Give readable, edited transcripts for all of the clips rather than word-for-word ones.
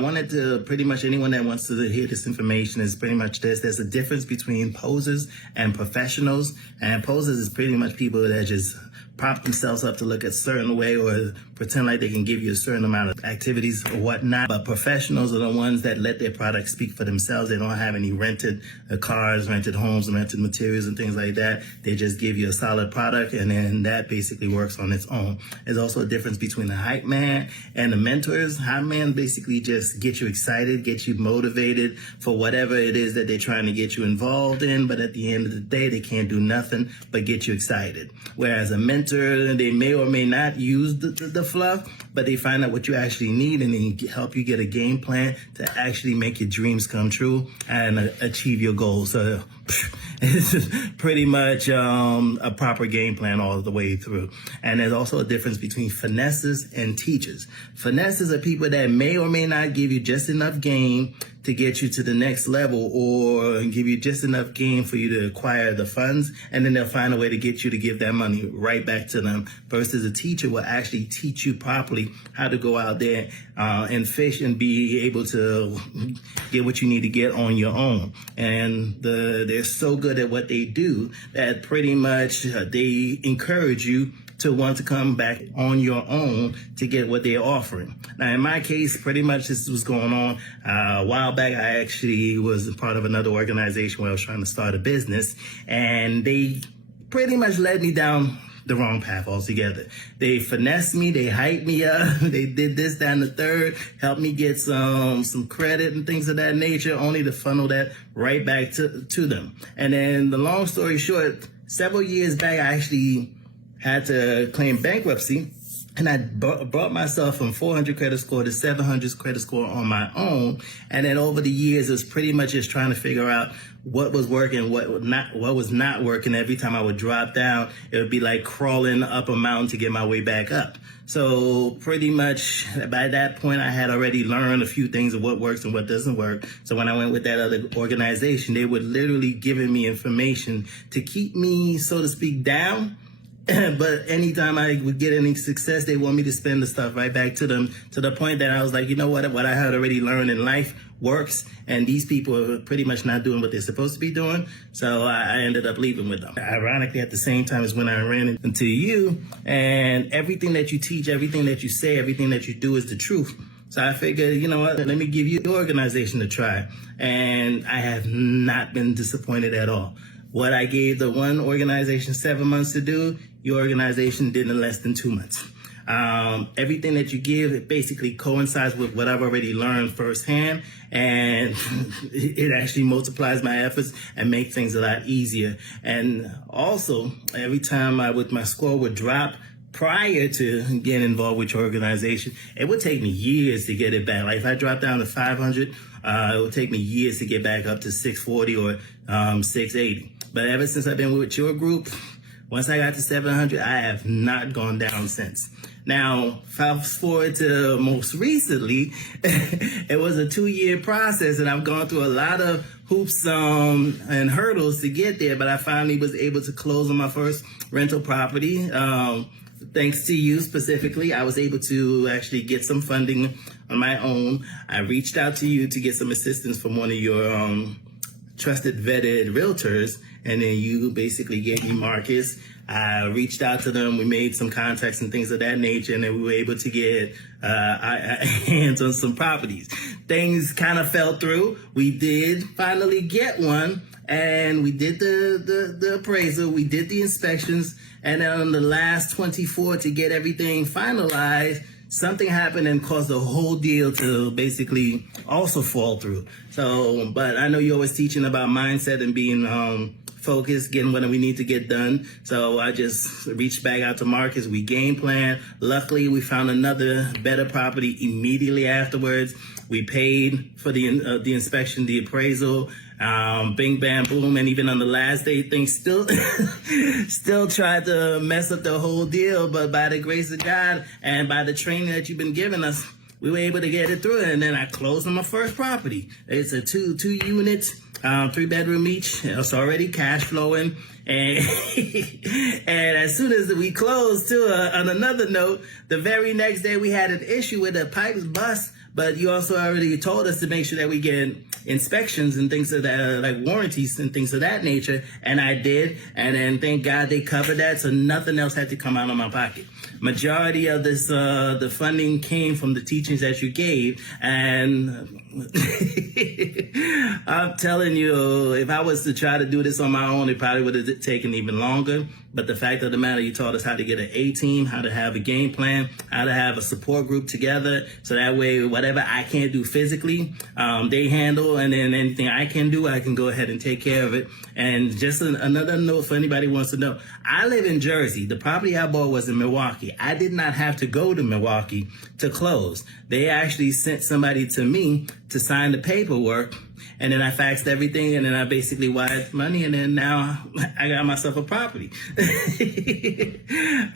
wanted to pretty much anyone that wants to hear this information is pretty much this. There's a difference between posers and professionals. And posers is pretty much people that just prop themselves up to look a certain way or pretend like they can give you a certain amount of activities or whatnot. But professionals are the ones that let their product speak for themselves. They don't have any rented cars, rented homes, rented materials and things like that. They just give you a solid product, and then that basically works on its own. There's also a difference between the hype man and the mentors. Hype man basically just get you excited, get you motivated for whatever it is that they're trying to get you involved in. But at the end of the day, they can't do nothing but get you excited. Whereas a mentor, they may or may not use the fluff, but they find out what you actually need and then help you get a game plan to actually make your dreams come true and achieve your goals. So it's pretty much a proper game plan all the way through. And there's also a difference between finesses and teachers. Finesses are people that may or may not give you just enough game to get you to the next level, or give you just enough game for you to acquire the funds, and then they'll find a way to get you to give that money right back to them. Versus a teacher will actually teach you properly how to go out there and fish and be able to get what you need to get on your own. And they're so good at what they do that pretty much they encourage you to want to come back on your own to get what they're offering. Now, in my case, pretty much this was going on. A while back, I actually was part of another organization where I was trying to start a business, and they pretty much led me down the wrong path altogether. They finessed me, they hyped me up, they did this, that, and the third, helped me get some credit and things of that nature, only to funnel that right back to them. And then the long story short, several years back, I actually had to claim bankruptcy, and I brought myself from 400 credit score to 700 credit score on my own. And then over the years, it was pretty much just trying to figure out what was working, what was not working. Every time I would drop down, it would be like crawling up a mountain to get my way back up. So pretty much by that point, I had already learned a few things of what works and what doesn't work. So when I went with that other organization, they would literally giving me information to keep me, so to speak, down. But anytime I would get any success, they want me to spend the stuff right back to them, to the point that I was like, you know what I had already learned in life works, and these people are pretty much not doing what they're supposed to be doing. So I ended up leaving with them. Ironically, at the same time as when I ran into you, and everything that you teach, everything that you say, everything that you do is the truth. So I figured, you know what, let me give you the organization a try. And I have not been disappointed at all. What I gave the one organization 7 months to do, your organization did in less than 2 months. Everything that you give, it basically coincides with what I've already learned firsthand, and it actually multiplies my efforts and makes things a lot easier. And also, every time my score would drop prior to getting involved with your organization, it would take me years to get it back. Like if I drop down to 500, it would take me years to get back up to 640 or 680. But ever since I've been with your group, once I got to 700, I have not gone down since. Now, fast forward to most recently, it was a 2-year process, and I've gone through a lot of hoops and hurdles to get there, but I finally was able to close on my first rental property. Thanks to you specifically, I was able to actually get some funding on my own. I reached out to you to get some assistance from one of your trusted, vetted realtors, and then you basically gave me Marcus. I reached out to them, we made some contacts and things of that nature, and then we were able to get hands on some properties. Things kind of fell through. We did finally get one, and we did the appraisal, we did the inspections, and then on the last 24 to get everything finalized, something happened and caused the whole deal to basically also fall through. So, but I know you're always teaching about mindset and being focused, getting what we need to get done. So I just reached back out to Marcus. We game plan. Luckily, we found another better property immediately afterwards. We paid for the inspection, the appraisal, bing, bam, boom. And even on the last day, things still tried to mess up the whole deal. But by the grace of God and by the training that you've been giving us, we were able to get it through. And then I closed on my first property. It's a two units, 3-bedroom each. It's already cash flowing. And, and as soon as we closed, too, on another note, the very next day we had an issue with the pipes bust but you also already told us to make sure that we get inspections and things of that, like warranties and things of that nature. And I did. And then thank God they covered that. So nothing else had to come out of my pocket. Majority of this, the funding came from the teachings that you gave. And I'm telling you, if I was to try to do this on my own, it probably would have taken even longer. But the fact of the matter, you taught us how to get an A team, how to have a game plan, how to have a support group together. So that way, whatever I can't do physically, they handle. And then anything I can do, I can go ahead and take care of it. And just another note for anybody who wants to know, I live in Jersey. The property I bought was in Milwaukee. I did not have to go to Milwaukee to close. They actually sent somebody to me to sign the paperwork. And then I faxed everything, and then I basically wired money, and then now I got myself a property.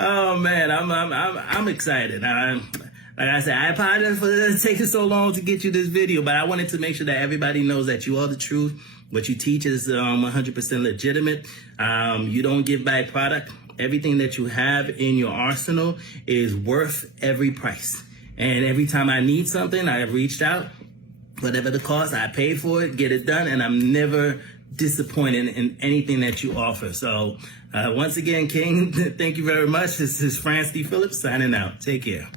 Oh man, I'm excited. Like I said, I apologize for taking so long to get you this video, but I wanted to make sure that everybody knows that you are the truth. What you teach is 100% legitimate. You don't give back product. Everything that you have in your arsenal is worth every price. And every time I need something, I have reached out. Whatever the cost, I paid for it, get it done, and I'm never disappointed in anything that you offer. So once again, King, thank you very much. This is France D. Phillips signing out. Take care.